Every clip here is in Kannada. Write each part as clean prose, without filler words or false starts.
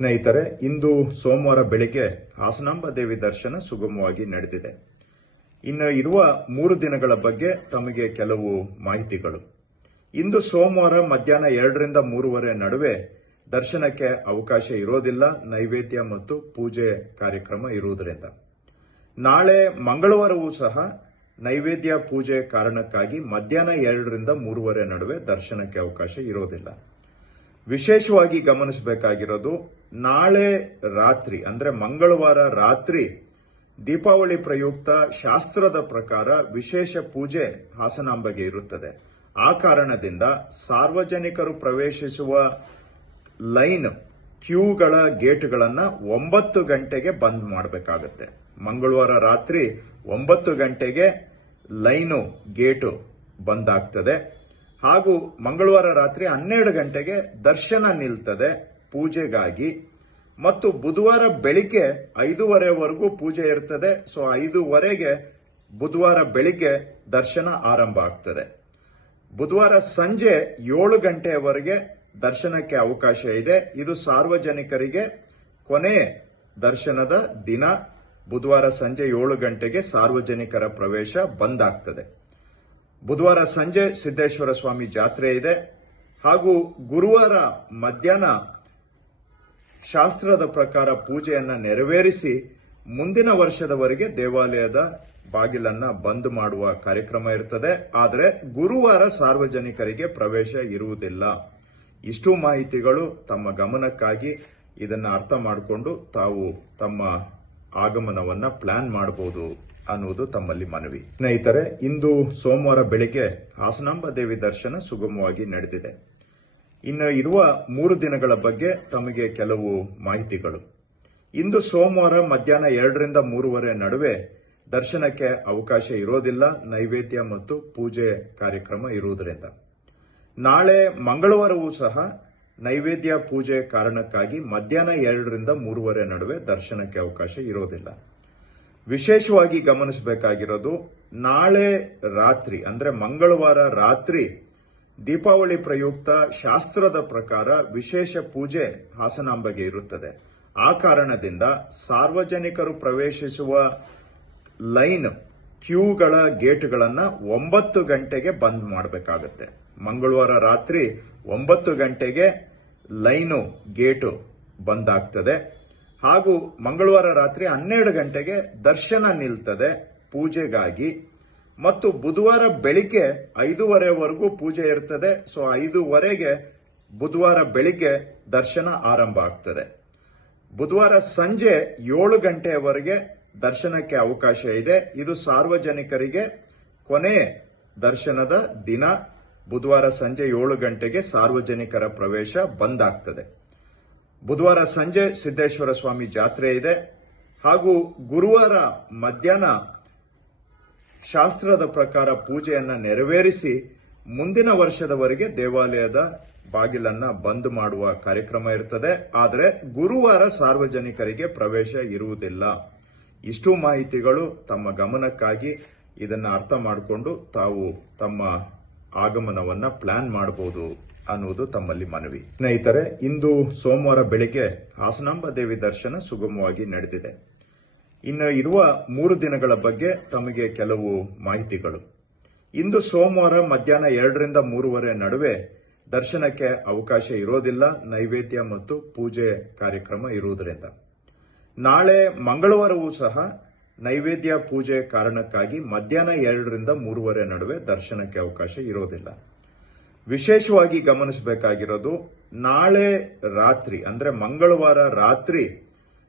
ಸ್ನೇಹಿತರೆ, ಇಂದು ಸೋಮವಾರ ಬೆಳಿಗ್ಗೆ ಹಾಸನಾಂಬ ದೇವಿ ದರ್ಶನ ಸುಗಮವಾಗಿ ನಡೆದಿದೆ. ಇನ್ನು ಇರುವ 3 ದಿನಗಳ ಬಗ್ಗೆ ತಮಗೆ ಕೆಲವು ಮಾಹಿತಿಗಳು. ಇಂದು ಸೋಮವಾರ ಮಧ್ಯಾಹ್ನ 2 ರಿಂದ 3:30 ನಡುವೆ ದರ್ಶನಕ್ಕೆ ಅವಕಾಶ ಇರೋದಿಲ್ಲ, ನೈವೇದ್ಯ ಮತ್ತು ಪೂಜೆ ಕಾರ್ಯಕ್ರಮ ಇರುವುದರಿಂದ. ನಾಳೆ ಮಂಗಳವಾರವೂ ಸಹ ನೈವೇದ್ಯ ಪೂಜೆ ಕಾರಣಕ್ಕಾಗಿ ಮಧ್ಯಾಹ್ನ 2 ರಿಂದ 3:30 ನಡುವೆ ದರ್ಶನಕ್ಕೆ ಅವಕಾಶ ಇರೋದಿಲ್ಲ. ವಿಶೇಷವಾಗಿ ಗಮನಿಸಬೇಕಾಗಿರೋದು, ನಾಳೆ ರಾತ್ರಿ ಅಂದ್ರೆ ಮಂಗಳವಾರ ರಾತ್ರಿ ದೀಪಾವಳಿ ಪ್ರಯುಕ್ತ ಶಾಸ್ತ್ರದ ಪ್ರಕಾರ ವಿಶೇಷ ಪೂಜೆ ಹಾಸನಾಂಬೆಗೆ ಇರುತ್ತದೆ. ಆ ಕಾರಣದಿಂದ ಸಾರ್ವಜನಿಕರು ಪ್ರವೇಶಿಸುವ ಲೈನ್ ಕ್ಯೂಗಳ ಗೇಟ್ಗಳನ್ನು 9 ಗಂಟೆಗೆ ಬಂದ್ ಮಾಡಬೇಕಾಗುತ್ತೆ. ಮಂಗಳವಾರ ರಾತ್ರಿ 9 ಗಂಟೆಗೆ ಲೈನು ಗೇಟು ಬಂದ್ ಆಗ್ತದೆ. ಹಾಗೂ ಮಂಗಳವಾರ ರಾತ್ರಿ 12 ಗಂಟೆಗೆ ದರ್ಶನ ನಿಲ್ತದೆ ಪೂಜೆಗಾಗಿ. ಮತ್ತು ಬುಧವಾರ ಬೆಳಿಗ್ಗೆ 5:30ವರೆಗೂ ಪೂಜೆ ಇರ್ತದೆ. 5:30ಗೆ ಬುಧವಾರ ಬೆಳಿಗ್ಗೆ ದರ್ಶನ ಆರಂಭ ಆಗ್ತದೆ. ಬುಧವಾರ ಸಂಜೆ 7 ಗಂಟೆಯವರೆಗೆ ದರ್ಶನಕ್ಕೆ ಅವಕಾಶ ಇದೆ. ಇದು ಸಾರ್ವಜನಿಕರಿಗೆ ಕೊನೆ ದರ್ಶನದ ದಿನ. ಬುಧವಾರ ಸಂಜೆ 7 ಗಂಟೆಗೆ ಸಾರ್ವಜನಿಕರ ಪ್ರವೇಶ ಬಂದ್ ಆಗ್ತದೆ. ಬುಧವಾರ ಸಂಜೆ ಸಿದ್ದೇಶ್ವರ ಸ್ವಾಮಿ ಜಾತ್ರೆ ಇದೆ. ಹಾಗೂ ಗುರುವಾರ ಮಧ್ಯಾಹ್ನ ಶಾಸ್ತ್ರದ ಪ್ರಕಾರ ಪೂಜೆಯನ್ನ ನೆರವೇರಿಸಿ ಮುಂದಿನ ವರ್ಷದವರೆಗೆ ದೇವಾಲಯದ ಬಾಗಿಲನ್ನ ಬಂದ್ ಮಾಡುವ ಕಾರ್ಯಕ್ರಮ ಇರ್ತದೆ. ಆದರೆ ಗುರುವಾರ ಸಾರ್ವಜನಿಕರಿಗೆ ಪ್ರವೇಶ ಇರುವುದಿಲ್ಲ. ಇಷ್ಟು ಮಾಹಿತಿಗಳು ತಮ್ಮ ಗಮನಕ್ಕಾಗಿ. ಇದನ್ನ ಅರ್ಥ ಮಾಡಿಕೊಂಡು ತಾವು ತಮ್ಮ ಆಗಮನವನ್ನ ಪ್ಲಾನ್ ಮಾಡಬಹುದು ಅನ್ನುವುದು ತಮ್ಮಲ್ಲಿ ಮನವಿ. ಸ್ನೇಹಿತರೆ, ಇಂದು ಸೋಮವಾರ ಬೆಳಿಗ್ಗೆ ಹಾಸನಾಂಬ ದೇವಿ ದರ್ಶನ ಸುಗಮವಾಗಿ ನಡೆದಿದೆ. ಇನ್ನು ಇರುವ 3 ದಿನಗಳ ಬಗ್ಗೆ ತಮಗೆ ಕೆಲವು ಮಾಹಿತಿಗಳು. ಇಂದು ಸೋಮವಾರ ಮಧ್ಯಾಹ್ನ 2 ರಿಂದ 3:30 ನಡುವೆ ದರ್ಶನಕ್ಕೆ ಅವಕಾಶ ಇರೋದಿಲ್ಲ, ನೈವೇದ್ಯ ಮತ್ತು ಪೂಜೆ ಕಾರ್ಯಕ್ರಮ ಇರುವುದರಿಂದ. ನಾಳೆ ಮಂಗಳವಾರವೂ ಸಹ ನೈವೇದ್ಯ ಪೂಜೆ ಕಾರಣಕ್ಕಾಗಿ ಮಧ್ಯಾಹ್ನ 2 ರಿಂದ 3:30 ನಡುವೆ ದರ್ಶನಕ್ಕೆ ಅವಕಾಶ ಇರೋದಿಲ್ಲ. ವಿಶೇಷವಾಗಿ ಗಮನಿಸಬೇಕಾಗಿರೋದು, ನಾಳೆ ರಾತ್ರಿ ಅಂದ್ರೆ ಮಂಗಳವಾರ ರಾತ್ರಿ ದೀಪಾವಳಿ ಪ್ರಯುಕ್ತ ಶಾಸ್ತ್ರದ ಪ್ರಕಾರ ವಿಶೇಷ ಪೂಜೆ ಹಾಸನಾಂಬೆಗೆ ಇರುತ್ತದೆ. ಆ ಕಾರಣದಿಂದ ಸಾರ್ವಜನಿಕರು ಪ್ರವೇಶಿಸುವ ಲೈನ್ ಕ್ಯೂಗಳ ಗೇಟ್ಗಳನ್ನು 9 ಗಂಟೆಗೆ ಬಂದ್ ಮಾಡಬೇಕಾಗುತ್ತೆ. ಮಂಗಳವಾರ ರಾತ್ರಿ 9 ಗಂಟೆಗೆ ಲೈನು ಗೇಟು ಬಂದ್ ಆಗ್ತದೆ. ಹಾಗೂ ಮಂಗಳವಾರ ರಾತ್ರಿ 12 ಗಂಟೆಗೆ ದರ್ಶನ ನಿಲ್ತದೆ ಪೂಜೆಗಾಗಿ. ಮತ್ತು ಬುಧವಾರ ಬೆಳಿಗ್ಗೆ 5:30ವರೆಗೂ ಪೂಜೆ ಇರ್ತದೆ. 5:30ಗೆ ಬುಧವಾರ ಬೆಳಿಗ್ಗೆ ದರ್ಶನ ಆರಂಭ ಆಗ್ತದೆ. ಬುಧವಾರ ಸಂಜೆ 7 ಗಂಟೆಯವರೆಗೆ ದರ್ಶನಕ್ಕೆ ಅವಕಾಶ ಇದೆ. ಇದು ಸಾರ್ವಜನಿಕರಿಗೆ ಕೊನೆ ದರ್ಶನದ ದಿನ. ಬುಧವಾರ ಸಂಜೆ 7 ಗಂಟೆಗೆ ಸಾರ್ವಜನಿಕರ ಪ್ರವೇಶ ಬಂದ್ ಆಗ್ತದೆ. ಬುಧವಾರ ಸಂಜೆ ಸಿದ್ದೇಶ್ವರ ಸ್ವಾಮಿ ಜಾತ್ರೆ ಇದೆ. ಹಾಗೂ ಗುರುವಾರ ಮಧ್ಯಾಹ್ನ ಶಾಸ್ತ್ರದ ಪ್ರಕಾರ ಪೂಜೆಯನ್ನ ನೆರವೇರಿಸಿ ಮುಂದಿನ ವರ್ಷದವರೆಗೆ ದೇವಾಲಯದ ಬಾಗಿಲನ್ನ ಬಂದ್ ಮಾಡುವ ಕಾರ್ಯಕ್ರಮ ಇರ್ತದೆ. ಆದರೆ ಗುರುವಾರ ಸಾರ್ವಜನಿಕರಿಗೆ ಪ್ರವೇಶ ಇರುವುದಿಲ್ಲ. ಇಷ್ಟು ಮಾಹಿತಿಗಳು ತಮ್ಮ ಗಮನಕ್ಕಾಗಿ. ಇದನ್ನ ಅರ್ಥ ಮಾಡಿಕೊಂಡು ತಾವು ತಮ್ಮ ಆಗಮನವನ್ನ ಪ್ಲಾನ್ ಮಾಡಬಹುದು ಅನ್ನುವುದು ತಮ್ಮಲ್ಲಿ ಮನವಿ. ಸ್ನೇಹಿತರೆ, ಇಂದು ಸೋಮವಾರ ಬೆಳಿಗ್ಗೆ ಹಾಸನಾಂಬ ದೇವಿ ದರ್ಶನ ಸುಗಮವಾಗಿ ನಡೆದಿದೆ. ಇನ್ನು ಇರುವ 3 ದಿನಗಳ ಬಗ್ಗೆ ತಮಗೆ ಕೆಲವು ಮಾಹಿತಿಗಳು. ಇಂದು ಸೋಮವಾರ ಮಧ್ಯಾಹ್ನ 2 ರಿಂದ 3:30 ನಡುವೆ ದರ್ಶನಕ್ಕೆ ಅವಕಾಶ ಇರೋದಿಲ್ಲ, ನೈವೇದ್ಯ ಮತ್ತು ಪೂಜೆ ಕಾರ್ಯಕ್ರಮ ಇರುವುದರಿಂದ. ನಾಳೆ ಮಂಗಳವಾರವೂ ಸಹ ನೈವೇದ್ಯ ಪೂಜೆ ಕಾರಣಕ್ಕಾಗಿ ಮಧ್ಯಾಹ್ನ 2 ರಿಂದ 3:30 ನಡುವೆ ದರ್ಶನಕ್ಕೆ ಅವಕಾಶ ಇರೋದಿಲ್ಲ. ವಿಶೇಷವಾಗಿ ಗಮನಿಸಬೇಕಾಗಿರೋದು, ನಾಳೆ ರಾತ್ರಿ ಅಂದ್ರೆ ಮಂಗಳವಾರ ರಾತ್ರಿ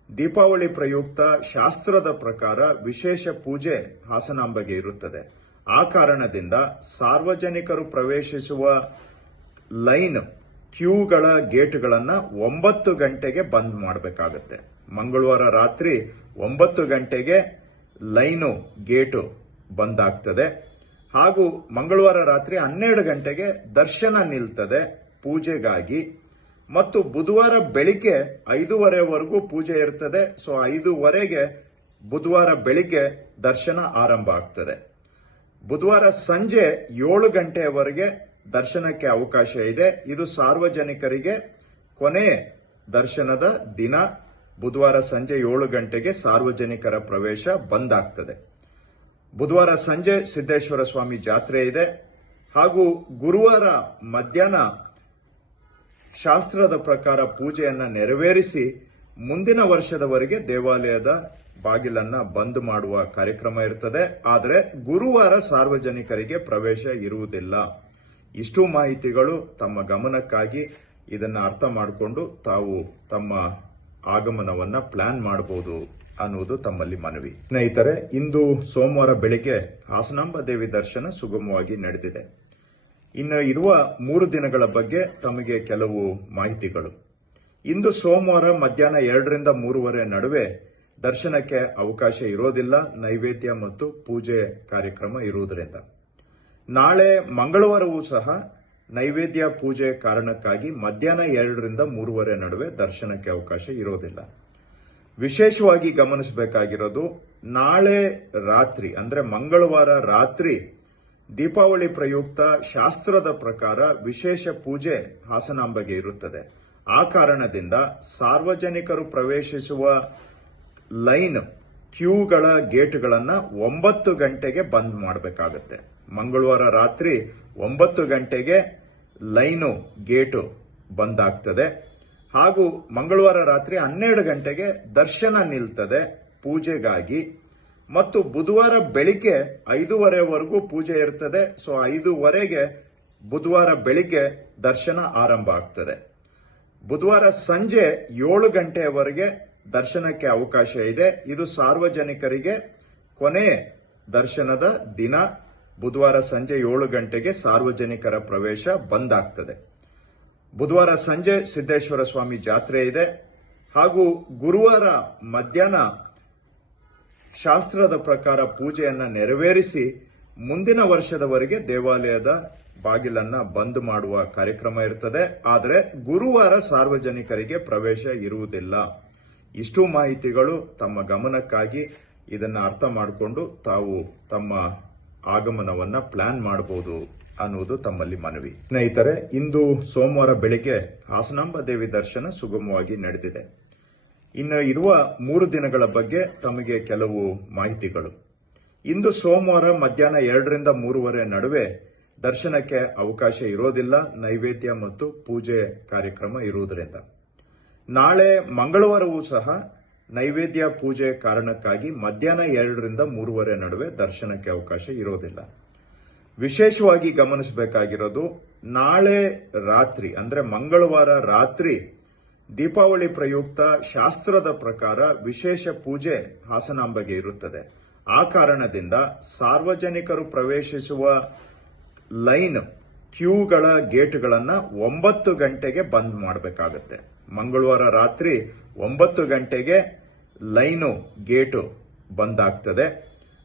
ದೀಪಾವಳಿ ಪ್ರಯುಕ್ತ ಶಾಸ್ತ್ರದ ಪ್ರಕಾರ ವಿಶೇಷ ಪೂಜೆ ಹಾಸನಾಂಬೆಗೆ ಇರುತ್ತದೆ. ಆ ಕಾರಣದಿಂದ ಸಾರ್ವಜನಿಕರು ಪ್ರವೇಶಿಸುವ ಲೈನ್ ಕ್ಯೂಗಳ ಗೇಟ್ಗಳನ್ನು 9 ಗಂಟೆಗೆ ಬಂದ್ ಮಾಡಬೇಕಾಗುತ್ತೆ. ಮಂಗಳವಾರ ರಾತ್ರಿ 9 ಗಂಟೆಗೆ ಲೈನು ಗೇಟು ಬಂದ್ ಆಗ್ತದೆ. ಹಾಗೂ ಮಂಗಳವಾರ ರಾತ್ರಿ 12 ಗಂಟೆಗೆ ದರ್ಶನ ನಿಲ್ತದೆ ಪೂಜೆಗಾಗಿ. ಮತ್ತು ಬುಧವಾರ ಬೆಳಿಗ್ಗೆ 5:30ವರೆಗೂ ಪೂಜೆ ಇರ್ತದೆ. 5:30ಗೆ ಬುಧವಾರ ಬೆಳಿಗ್ಗೆ ದರ್ಶನ ಆರಂಭ ಆಗ್ತದೆ. ಬುಧವಾರ ಸಂಜೆ 7 ಗಂಟೆಯವರೆಗೆ ದರ್ಶನಕ್ಕೆ ಅವಕಾಶ ಇದೆ. ಇದು ಸಾರ್ವಜನಿಕರಿಗೆ ಕೊನೆ ದರ್ಶನದ ದಿನ ಬುಧವಾರ ಸಂಜೆ 7 ಗಂಟೆಗೆ ಸಾರ್ವಜನಿಕರ ಪ್ರವೇಶ ಬಂದ್ ಆಗ್ತದೆ. ಬುಧವಾರ ಸಂಜೆ ಸಿದ್ದೇಶ್ವರ ಸ್ವಾಮಿ ಜಾತ್ರೆ ಇದೆ ಹಾಗೂ ಗುರುವಾರ ಮಧ್ಯಾಹ್ನ ಶಾಸ್ತ್ರದ ಪ್ರಕಾರ ಪೂಜೆಯನ್ನ ನೆರವೇರಿಸಿ ಮುಂದಿನ ವರ್ಷದವರೆಗೆ ದೇವಾಲಯದ ಬಾಗಿಲನ್ನ ಬಂದ್ ಮಾಡುವ ಕಾರ್ಯಕ್ರಮ ಇರ್ತದೆ. ಆದರೆ ಗುರುವಾರ ಸಾರ್ವಜನಿಕರಿಗೆ ಪ್ರವೇಶ ಇರುವುದಿಲ್ಲ. ಇಷ್ಟು ಮಾಹಿತಿಗಳು ತಮ್ಮ ಗಮನಕ್ಕಾಗಿ. ಇದನ್ನ ಅರ್ಥ ಮಾಡಿಕೊಂಡು ತಾವು ತಮ್ಮ ಆಗಮನವನ್ನ ಪ್ಲಾನ್ ಮಾಡಬಹುದು ಅನ್ನುವುದು ತಮ್ಮಲ್ಲಿ ಮನವಿ. ಸ್ನೇಹಿತರೆ, ಇಂದು ಸೋಮವಾರ ಬೆಳಿಗ್ಗೆ ಹಾಸನಾಂಬ ದೇವಿ ದರ್ಶನ ಸುಗಮವಾಗಿ ನಡೆದಿದೆ. ಇನ್ನು ಇರುವ 3 ದಿನಗಳ ಬಗ್ಗೆ ತಮಗೆ ಕೆಲವು ಮಾಹಿತಿಗಳು. ಇಂದು ಸೋಮವಾರ ಮಧ್ಯಾಹ್ನ 2 ರಿಂದ 3:30 ನಡುವೆ ದರ್ಶನಕ್ಕೆ ಅವಕಾಶ ಇರೋದಿಲ್ಲ, ನೈವೇದ್ಯ ಮತ್ತು ಪೂಜೆ ಕಾರ್ಯಕ್ರಮ ಇರುವುದರಿಂದ. ನಾಳೆ ಮಂಗಳವಾರವೂ ಸಹ ನೈವೇದ್ಯ ಪೂಜೆ ಕಾರಣಕ್ಕಾಗಿ ಮಧ್ಯಾಹ್ನ 2 ರಿಂದ 3:30 ನಡುವೆ ದರ್ಶನಕ್ಕೆ ಅವಕಾಶ ಇರೋದಿಲ್ಲ. ವಿಶೇಷವಾಗಿ ಗಮನಿಸಬೇಕಾಗಿರೋದು, ನಾಳೆ ರಾತ್ರಿ ಅಂದ್ರೆ ಮಂಗಳವಾರ ರಾತ್ರಿ ದೀಪಾವಳಿ ಪ್ರಯುಕ್ತ ಶಾಸ್ತ್ರದ ಪ್ರಕಾರ ವಿಶೇಷ ಪೂಜೆ ಹಾಸನಾಂಬೆಗೆ ಇರುತ್ತದೆ. ಆ ಕಾರಣದಿಂದ ಸಾರ್ವಜನಿಕರು ಪ್ರವೇಶಿಸುವ ಲೈನ್ ಕ್ಯೂಗಳ ಗೇಟ್ಗಳನ್ನ 9 ಗಂಟೆಗೆ ಬಂದ್ ಮಾಡಬೇಕಾಗುತ್ತೆ. ಮಂಗಳವಾರ ರಾತ್ರಿ 9 ಗಂಟೆಗೆ ಲೈನು ಗೇಟು ಬಂದ್ ಆಗ್ತದೆ ಹಾಗೂ ಮಂಗಳವಾರ ರಾತ್ರಿ 12 ಗಂಟೆಗೆ ದರ್ಶನ ನಿಲ್ತದೆ ಪೂಜೆಗಾಗಿ. ಮತ್ತು ಬುಧವಾರ ಬೆಳಿಗ್ಗೆ 5:30ವರೆಗೂ ಪೂಜೆ ಇರ್ತದೆ. ಸೊ 5:30ಗೆ ಬುಧವಾರ ಬೆಳಿಗ್ಗೆ ದರ್ಶನ ಆರಂಭ ಆಗ್ತದೆ. ಬುಧವಾರ ಸಂಜೆ 7 ಗಂಟೆಯವರೆಗೆ ದರ್ಶನಕ್ಕೆ ಅವಕಾಶ ಇದೆ. ಇದು ಸಾರ್ವಜನಿಕರಿಗೆ ಕೊನೆ ದರ್ಶನದ ದಿನ. ಬುಧವಾರ ಸಂಜೆ 7 ಗಂಟೆಗೆ ಸಾರ್ವಜನಿಕರ ಪ್ರವೇಶ ಬಂದ್ ಆಗ್ತದೆ. ಬುಧವಾರ ಸಂಜೆ ಸಿದ್ದೇಶ್ವರ ಸ್ವಾಮಿ ಜಾತ್ರೆ ಇದೆ ಹಾಗೂ ಗುರುವಾರ ಮಧ್ಯಾಹ್ನ ಶಾಸ್ತ್ರದ ಪ್ರಕಾರ ಪೂಜೆಯನ್ನ ನೆರವೇರಿಸಿ ಮುಂದಿನ ವರ್ಷದವರೆಗೆ ದೇವಾಲಯದ ಬಾಗಿಲನ್ನ ಬಂದ್ ಮಾಡುವ ಕಾರ್ಯಕ್ರಮ ಇರ್ತದೆ. ಆದರೆ ಗುರುವಾರ ಸಾರ್ವಜನಿಕರಿಗೆ ಪ್ರವೇಶ ಇರುವುದಿಲ್ಲ. ಇಷ್ಟು ಮಾಹಿತಿಗಳು ತಮ್ಮ ಗಮನಕ್ಕಾಗಿ. ಇದನ್ನ ಅರ್ಥ ಮಾಡಿಕೊಂಡು ತಾವು ತಮ್ಮ ಆಗಮನವನ್ನ ಪ್ಲಾನ್ ಮಾಡಬಹುದು ಅನ್ನುವುದು ತಮ್ಮಲ್ಲಿ ಮನವಿ. ಸ್ನೇಹಿತರೆ, ಇಂದು ಸೋಮವಾರ ಬೆಳಿಗ್ಗೆ ಹಾಸನಾಂಬ ದೇವಿ ದರ್ಶನ ಸುಗಮವಾಗಿ ನಡೆದಿದೆ. ಇನ್ನು ಇರುವ 3 ದಿನಗಳ ಬಗ್ಗೆ ತಮಗೆ ಕೆಲವು ಮಾಹಿತಿಗಳು. ಇಂದು ಸೋಮವಾರ ಮಧ್ಯಾಹ್ನ 2 ರಿಂದ 3:30 ನಡುವೆ ದರ್ಶನಕ್ಕೆ ಅವಕಾಶ ಇರೋದಿಲ್ಲ, ನೈವೇದ್ಯ ಮತ್ತು ಪೂಜೆ ಕಾರ್ಯಕ್ರಮ ಇರುವುದರಿಂದ. ನಾಳೆ ಮಂಗಳವಾರವೂ ಸಹ ನೈವೇದ್ಯ ಪೂಜೆ ಕಾರಣಕ್ಕಾಗಿ ಮಧ್ಯಾಹ್ನ 2 ರಿಂದ 3:30 ನಡುವೆ ದರ್ಶನಕ್ಕೆ ಅವಕಾಶ ಇರೋದಿಲ್ಲ. ವಿಶೇಷವಾಗಿ ಗಮನಿಸಬೇಕಾಗಿರೋದು, ನಾಳೆ ರಾತ್ರಿ ಅಂದ್ರೆ ಮಂಗಳವಾರ ರಾತ್ರಿ ದೀಪಾವಳಿ ಪ್ರಯುಕ್ತ ಶಾಸ್ತ್ರದ ಪ್ರಕಾರ ವಿಶೇಷ ಪೂಜೆ ಹಾಸನಾಂಬೆಗೆ ಇರುತ್ತದೆ. ಆ ಕಾರಣದಿಂದ ಸಾರ್ವಜನಿಕರು ಪ್ರವೇಶಿಸುವ ಲೈನ್ ಕ್ಯೂಗಳ ಗೇಟ್ಗಳನ್ನ 9 ಗಂಟೆಗೆ ಬಂದ್ ಮಾಡಬೇಕಾಗುತ್ತೆ. ಮಂಗಳವಾರ ರಾತ್ರಿ 9 ಗಂಟೆಗೆ ಲೈನು ಗೇಟು ಬಂದ್ ಆಗ್ತದೆ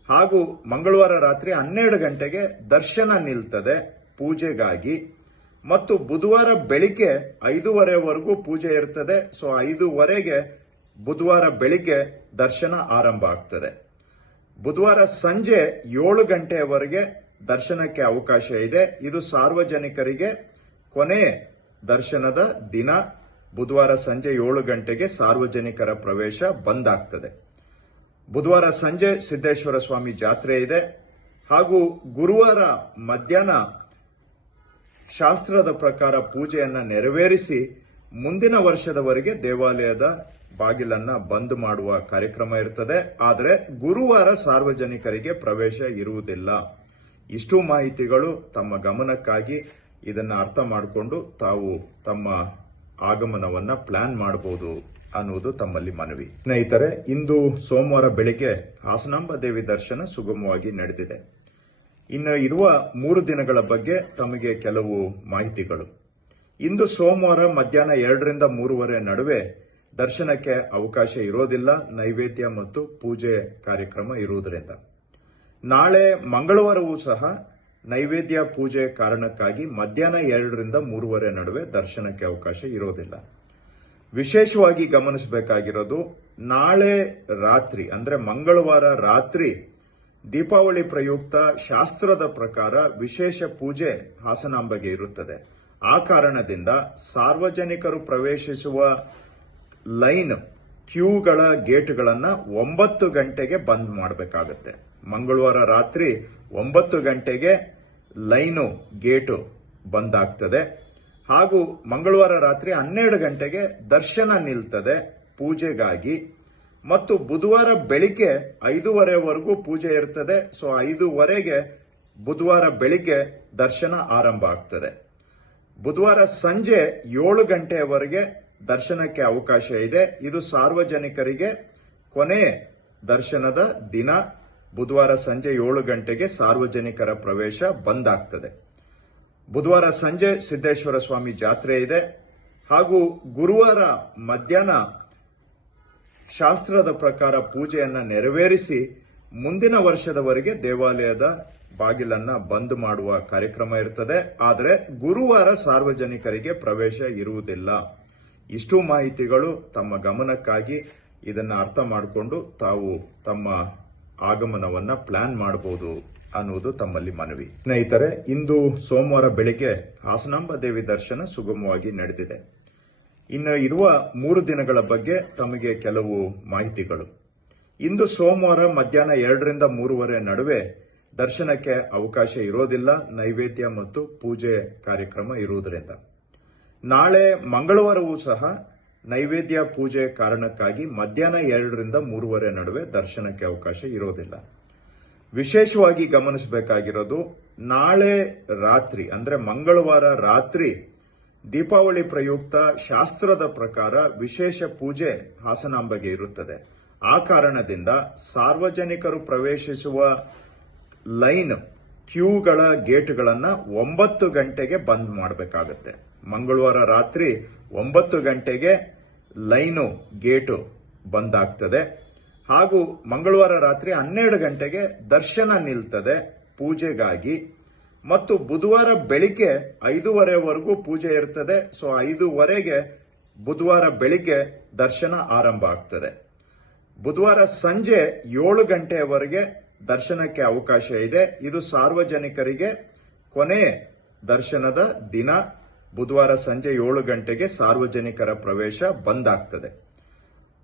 ಹಾಗೂ ಮಂಗಳವಾರ ರಾತ್ರಿ 12 ಗಂಟೆಗೆ ದರ್ಶನ ನಿಲ್ತದೆ ಪೂಜೆಗಾಗಿ. ಮತ್ತು ಬುಧವಾರ ಬೆಳಿಗ್ಗೆ 5:30ವರೆಗೂ ಪೂಜೆ ಇರ್ತದೆ. ಸೊ 5:30ಗೆ ಬುಧವಾರ ಬೆಳಿಗ್ಗೆ ದರ್ಶನ ಆರಂಭ ಆಗ್ತದೆ. ಬುಧವಾರ ಸಂಜೆ 7 ಗಂಟೆಯವರೆಗೆ ದರ್ಶನಕ್ಕೆ ಅವಕಾಶ ಇದೆ. ಇದು ಸಾರ್ವಜನಿಕರಿಗೆ ಕೊನೆ ದರ್ಶನದ ದಿನ. ಬುಧವಾರ ಸಂಜೆ 7 ಗಂಟೆಗೆ ಸಾರ್ವಜನಿಕರ ಪ್ರವೇಶ ಬಂದ್ ಆಗ್ತದೆ. ಬುಧವಾರ ಸಂಜೆ ಸಿದ್ದೇಶ್ವರ ಸ್ವಾಮಿ ಜಾತ್ರೆ ಇದೆ ಹಾಗೂ ಗುರುವಾರ ಮಧ್ಯಾಹ್ನ ಶಾಸ್ತ್ರದ ಪ್ರಕಾರ ಪೂಜೆಯನ್ನ ನೆರವೇರಿಸಿ ಮುಂದಿನ ವರ್ಷದವರೆಗೆ ದೇವಾಲಯದ ಬಾಗಿಲನ್ನ ಬಂದ್ ಮಾಡುವ ಕಾರ್ಯಕ್ರಮ ಇರ್ತದೆ. ಆದರೆ ಗುರುವಾರ ಸಾರ್ವಜನಿಕರಿಗೆ ಪ್ರವೇಶ ಇರುವುದಿಲ್ಲ. ಇಷ್ಟು ಮಾಹಿತಿಗಳು ತಮ್ಮ ಗಮನಕ್ಕಾಗಿ. ಇದನ್ನ ಅರ್ಥ ಮಾಡಿಕೊಂಡು ತಾವು ತಮ್ಮ ಆಗಮನವನ್ನ ಪ್ಲಾನ್ ಮಾಡಬಹುದು ಅನ್ನುವುದು ತಮ್ಮಲ್ಲಿ ಮನವಿ. ಸ್ನೇಹಿತರೆ, ಇಂದು ಸೋಮವಾರ ಬೆಳಿಗ್ಗೆ ಹಾಸನಾಂಬ ದೇವಿ ದರ್ಶನ ಸುಗಮವಾಗಿ ನಡೆದಿದೆ. ಇನ್ನು ಇರುವ 3 ದಿನಗಳ ಬಗ್ಗೆ ತಮಗೆ ಕೆಲವು ಮಾಹಿತಿಗಳು. ಇಂದು ಸೋಮವಾರ ಮಧ್ಯಾಹ್ನ 2 ರಿಂದ 3:30 ನಡುವೆ ದರ್ಶನಕ್ಕೆ ಅವಕಾಶ ಇರೋದಿಲ್ಲ, ನೈವೇದ್ಯ ಮತ್ತು ಪೂಜೆ ಕಾರ್ಯಕ್ರಮ ಇರುವುದರಿಂದ. ನಾಳೆ ಮಂಗಳವಾರವೂ ಸಹ ನೈವೇದ್ಯ ಪೂಜೆ ಕಾರಣಕ್ಕಾಗಿ ಮಧ್ಯಾಹ್ನ 2 ರಿಂದ 3:30 ನಡುವೆ ದರ್ಶನಕ್ಕೆ ಅವಕಾಶ ಇರೋದಿಲ್ಲ. ವಿಶೇಷವಾಗಿ ಗಮನಿಸಬೇಕಾಗಿರೋದು, ನಾಳೆ ರಾತ್ರಿ ಅಂದ್ರೆ ಮಂಗಳವಾರ ರಾತ್ರಿ ದೀಪಾವಳಿ ಪ್ರಯುಕ್ತ ಶಾಸ್ತ್ರದ ಪ್ರಕಾರ ವಿಶೇಷ ಪೂಜೆ ಹಾಸನಾಂಬೆಗೆ ಇರುತ್ತದೆ. ಆ ಕಾರಣದಿಂದ ಸಾರ್ವಜನಿಕರು ಪ್ರವೇಶಿಸುವ ಲೈನ್ ಕ್ಯೂಗಳ ಗೇಟ್ಗಳನ್ನ 9 ಗಂಟೆಗೆ ಬಂದ್ ಮಾಡಬೇಕಾಗುತ್ತೆ. ಮಂಗಳವಾರ ರಾತ್ರಿ 9 ಗಂಟೆಗೆ ಲೈನು ಗೇಟು ಬಂದ್ ಆಗ್ತದೆ. ಹಾಗೂ ಮಂಗಳವಾರ ರಾತ್ರಿ 12 ಗಂಟೆಗೆ ದರ್ಶನ ನಿಲ್ತದೆ ಪೂಜೆಗಾಗಿ. ಮತ್ತು ಬುಧವಾರ ಬೆಳಿಗ್ಗೆ 5:30ವರೆಗೂ ಪೂಜೆ ಇರ್ತದೆ. ಸೊ 5:30ಗೆ ಬುಧವಾರ ಬೆಳಿಗ್ಗೆ ದರ್ಶನ ಆರಂಭ ಆಗ್ತದೆ. ಬುಧವಾರ ಸಂಜೆ 7 ಗಂಟೆಯವರೆಗೆ ದರ್ಶನಕ್ಕೆ ಅವಕಾಶ ಇದೆ. ಇದು ಸಾರ್ವಜನಿಕರಿಗೆ ಕೊನೆ ದರ್ಶನದ ದಿನ. ಬುಧವಾರ ಸಂಜೆ 7 ಗಂಟೆಗೆ ಸಾರ್ವಜನಿಕರ ಪ್ರವೇಶ ಬಂದ್ ಆಗ್ತದೆ. ಬುಧವಾರ ಸಂಜೆ ಸಿದ್ದೇಶ್ವರ ಸ್ವಾಮಿ ಜಾತ್ರೆ ಇದೆ. ಹಾಗೂ ಗುರುವಾರ ಮಧ್ಯಾಹ್ನ ಶಾಸ್ತ್ರದ ಪ್ರಕಾರ ಪೂಜೆಯನ್ನ ನೆರವೇರಿಸಿ ಮುಂದಿನ ವರ್ಷದವರೆಗೆ ದೇವಾಲಯದ ಬಾಗಿಲನ್ನ ಬಂದ್ ಮಾಡುವ ಕಾರ್ಯಕ್ರಮ ಇರ್ತದೆ. ಆದರೆ ಗುರುವಾರ ಸಾರ್ವಜನಿಕರಿಗೆ ಪ್ರವೇಶ ಇರುವುದಿಲ್ಲ. ಇಷ್ಟು ಮಾಹಿತಿಗಳು ತಮ್ಮ ಗಮನಕ್ಕಾಗಿ. ಇದನ್ನ ಅರ್ಥ ಮಾಡಿಕೊಂಡು ತಾವು ತಮ್ಮ ಆಗಮನವನ್ನ ಪ್ಲಾನ್ ಮಾಡಬಹುದು ಅನ್ನುವುದು ತಮ್ಮಲ್ಲಿ ಮನವಿ. ಸ್ನೇಹಿತರೆ, ಇಂದು ಸೋಮವಾರ ಬೆಳಿಗ್ಗೆ ಹಾಸನಾಂಬ ದೇವಿ ದರ್ಶನ ಸುಗಮವಾಗಿ ನಡೆದಿದೆ. ಇನ್ನು ಇರುವ 3 ದಿನಗಳ ಬಗ್ಗೆ ತಮಗೆ ಕೆಲವು ಮಾಹಿತಿಗಳು. ಇಂದು ಸೋಮವಾರ ಮಧ್ಯಾಹ್ನ 2ರಿಂದ 3:30 ನಡುವೆ ದರ್ಶನಕ್ಕೆ ಅವಕಾಶ ಇರೋದಿಲ್ಲ, ನೈವೇದ್ಯ ಮತ್ತು ಪೂಜೆ ಕಾರ್ಯಕ್ರಮ ಇರುವುದರಿಂದ. ನಾಳೆ ಮಂಗಳವಾರವೂ ಸಹ ನೈವೇದ್ಯ ಪೂಜೆ ಕಾರಣಕ್ಕಾಗಿ ಮಧ್ಯಾಹ್ನ 2ರಿಂದ 3:30 ನಡುವೆ ದರ್ಶನಕ್ಕೆ ಅವಕಾಶ ಇರೋದಿಲ್ಲ. ವಿಶೇಷವಾಗಿ ಗಮನಿಸಬೇಕಾಗಿರೋದು, ನಾಳೆ ರಾತ್ರಿ ಅಂದ್ರೆ ಮಂಗಳವಾರ ರಾತ್ರಿ ದೀಪಾವಳಿ ಪ್ರಯುಕ್ತ ಶಾಸ್ತ್ರದ ಪ್ರಕಾರ ವಿಶೇಷ ಪೂಜೆ ಹಾಸನಾಂಬೆಗೆ ಇರುತ್ತದೆ. ಆ ಕಾರಣದಿಂದ ಸಾರ್ವಜನಿಕರು ಪ್ರವೇಶಿಸುವ ಲೈನ್ ಕ್ಯೂಗಳ ಗೇಟ್ಗಳನ್ನ 9 ಗಂಟೆಗೆ ಬಂದ್ ಮಾಡಬೇಕಾಗುತ್ತೆ. ಮಂಗಳವಾರ ರಾತ್ರಿ 9 ಗಂಟೆಗೆ ಲೈನು ಗೇಟು ಬಂದ್ ಆಗ್ತದೆ. ಹಾಗೂ ಮಂಗಳವಾರ ರಾತ್ರಿ 12 ಗಂಟೆಗೆ ದರ್ಶನ ನಿಲ್ತದೆ ಪೂಜೆಗಾಗಿ. ಮತ್ತು ಬುಧವಾರ ಬೆಳಿಗ್ಗೆ 5:30ವರೆಗೂ ಪೂಜೆ ಇರ್ತದೆ. ಸೊ 5:30ಗೆ ಬುಧವಾರ ಬೆಳಿಗ್ಗೆ ದರ್ಶನ ಆರಂಭ ಆಗ್ತದೆ. ಬುಧವಾರ ಸಂಜೆ 7 ಗಂಟೆಯವರೆಗೆ ದರ್ಶನಕ್ಕೆ ಅವಕಾಶ ಇದೆ. ಇದು ಸಾರ್ವಜನಿಕರಿಗೆ ಕೊನೆ ದರ್ಶನದ ದಿನ. ಬುಧವಾರ ಸಂಜೆ 7 ಗಂಟೆಗೆ ಸಾರ್ವಜನಿಕರ ಪ್ರವೇಶ ಬಂದ್ ಆಗ್ತದೆ.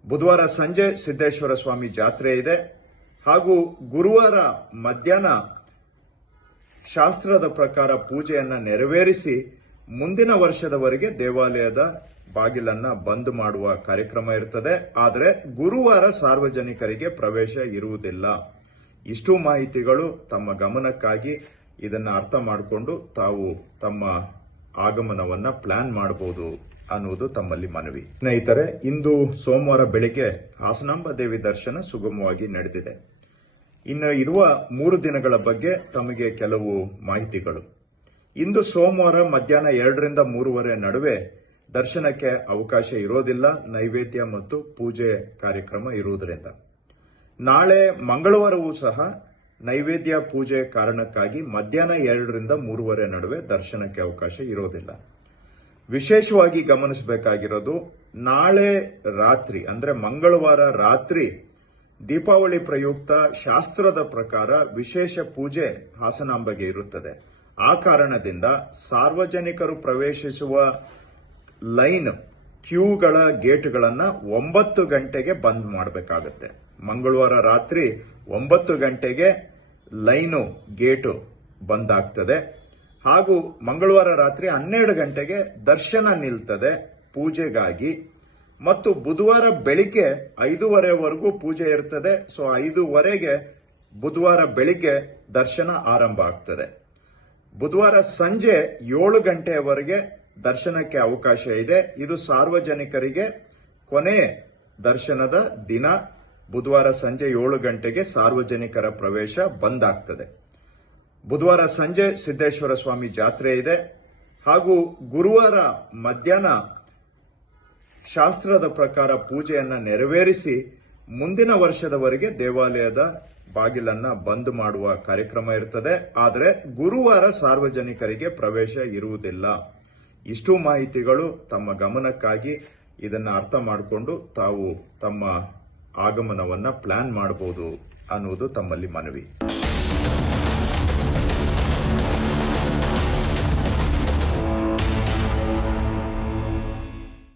ಬುಧವಾರ ಸಂಜೆ ಸಿದ್ದೇಶ್ವರ ಸ್ವಾಮಿ ಜಾತ್ರೆ ಇದೆ. ಹಾಗೂ ಗುರುವಾರ ಮಧ್ಯಾಹ್ನ ಶಾಸ್ತ್ರದ ಪ್ರಕಾರ ಪೂಜೆಯನ್ನ ನೆರವೇರಿಸಿ ಮುಂದಿನ ವರ್ಷದವರೆಗೆ ದೇವಾಲಯದ ಬಾಗಿಲನ್ನ ಬಂದ್ ಮಾಡುವ ಕಾರ್ಯಕ್ರಮ ಇರ್ತದೆ. ಆದರೆ ಗುರುವಾರ ಸಾರ್ವಜನಿಕರಿಗೆ ಪ್ರವೇಶ ಇರುವುದಿಲ್ಲ. ಇಷ್ಟು ಮಾಹಿತಿಗಳು ತಮ್ಮ ಗಮನಕ್ಕಾಗಿ. ಇದನ್ನ ಅರ್ಥ ಮಾಡಿಕೊಂಡು ತಾವು ತಮ್ಮ ಆಗಮನವನ್ನ ಪ್ಲಾನ್ ಮಾಡಬಹುದು ಅನ್ನುವುದು ತಮ್ಮಲ್ಲಿ ಮನವಿ. ಸ್ನೇಹಿತರೆ, ಇಂದು ಸೋಮವಾರ ಬೆಳಿಗ್ಗೆ ಹಾಸನಾಂಬ ದೇವಿ ದರ್ಶನ ಸುಗಮವಾಗಿ ನಡೆದಿದೆ. ಇನ್ನು ಇರುವ 3 ದಿನಗಳ ಬಗ್ಗೆ ತಮಗೆ ಕೆಲವು ಮಾಹಿತಿಗಳು. ಇಂದು ಸೋಮವಾರ ಮಧ್ಯಾಹ್ನ 2ರಿಂದ 3:30 ನಡುವೆ ದರ್ಶನಕ್ಕೆ ಅವಕಾಶ ಇರೋದಿಲ್ಲ, ನೈವೇದ್ಯ ಮತ್ತು ಪೂಜೆ ಕಾರ್ಯಕ್ರಮ ಇರುವುದರಿಂದ. ನಾಳೆ ಮಂಗಳವಾರವೂ ಸಹ ನೈವೇದ್ಯ ಪೂಜೆ ಕಾರಣಕ್ಕಾಗಿ ಮಧ್ಯಾಹ್ನ 2ರಿಂದ 3:30 ನಡುವೆ ದರ್ಶನಕ್ಕೆ ಅವಕಾಶ ಇರೋದಿಲ್ಲ. ವಿಶೇಷವಾಗಿ ಗಮನಿಸಬೇಕಾಗಿರೋದು, ನಾಳೆ ರಾತ್ರಿ ಅಂದ್ರೆ ಮಂಗಳವಾರ ರಾತ್ರಿ ದೀಪಾವಳಿ ಪ್ರಯುಕ್ತ ಶಾಸ್ತ್ರದ ಪ್ರಕಾರ ವಿಶೇಷ ಪೂಜೆ ಹಾಸನಾಂಬೆಗೆ ಇರುತ್ತದೆ. ಆ ಕಾರಣದಿಂದ ಸಾರ್ವಜನಿಕರು ಪ್ರವೇಶಿಸುವ ಲೈನ್ ಕ್ಯೂಗಳ ಗೇಟ್ಗಳನ್ನ 9 ಗಂಟೆಗೆ ಬಂದ್ ಮಾಡಬೇಕಾಗುತ್ತೆ. ಮಂಗಳವಾರ ರಾತ್ರಿ 9 ಗಂಟೆಗೆ ಲೈನು ಗೇಟು ಬಂದ್ ಆಗ್ತದೆ. ಹಾಗೂ ಮಂಗಳವಾರ ರಾತ್ರಿ 12 ಗಂಟೆಗೆ ದರ್ಶನ ನಿಲ್ತದೆ ಪೂಜೆಗಾಗಿ. ಮತ್ತು ಬುಧವಾರ ಬೆಳಿಗ್ಗೆ 5:30ವರೆಗೂ ಪೂಜೆ ಇರ್ತದೆ. ಸೊ 5:30ಗೆ ಬುಧವಾರ ಬೆಳಿಗ್ಗೆ ದರ್ಶನ ಆರಂಭ ಆಗ್ತದೆ. ಬುಧವಾರ ಸಂಜೆ 7 ಗಂಟೆಯವರೆಗೆ ದರ್ಶನಕ್ಕೆ ಅವಕಾಶ ಇದೆ. ಇದು ಸಾರ್ವಜನಿಕರಿಗೆ ಕೊನೆ ದರ್ಶನದ ದಿನ. ಬುಧವಾರ ಸಂಜೆ 7 ಗಂಟೆಗೆ ಸಾರ್ವಜನಿಕರ ಪ್ರವೇಶ ಬಂದ್ ಆಗ್ತದೆ. ಬುಧವಾರ ಸಂಜೆ ಸಿದ್ದೇಶ್ವರ ಸ್ವಾಮಿ ಜಾತ್ರೆ ಇದೆ. ಹಾಗೂ ಗುರುವಾರ ಮಧ್ಯಾಹ್ನ ಶಾಸ್ತ್ರದ ಪ್ರಕಾರ ಪೂಜೆಯನ್ನ ನೆರವೇರಿಸಿ ಮುಂದಿನ ವರ್ಷದವರೆಗೆ ದೇವಾಲಯದ ಬಾಗಿಲನ್ನ ಬಂದ್ ಮಾಡುವ ಕಾರ್ಯಕ್ರಮ ಇರ್ತದೆ. ಆದರೆ ಗುರುವಾರ ಸಾರ್ವಜನಿಕರಿಗೆ ಪ್ರವೇಶ ಇರುವುದಿಲ್ಲ. ಇಷ್ಟು ಮಾಹಿತಿಗಳು ತಮ್ಮ ಗಮನಕ್ಕಾಗಿ. ಇದನ್ನ ಅರ್ಥ ಮಾಡಿಕೊಂಡು ತಾವು ತಮ್ಮ ಆಗಮನವನ್ನ ಪ್ಲಾನ್ ಮಾಡಬಹುದು ಅನ್ನುವುದು ತಮ್ಮಲ್ಲಿ ಮನವಿ.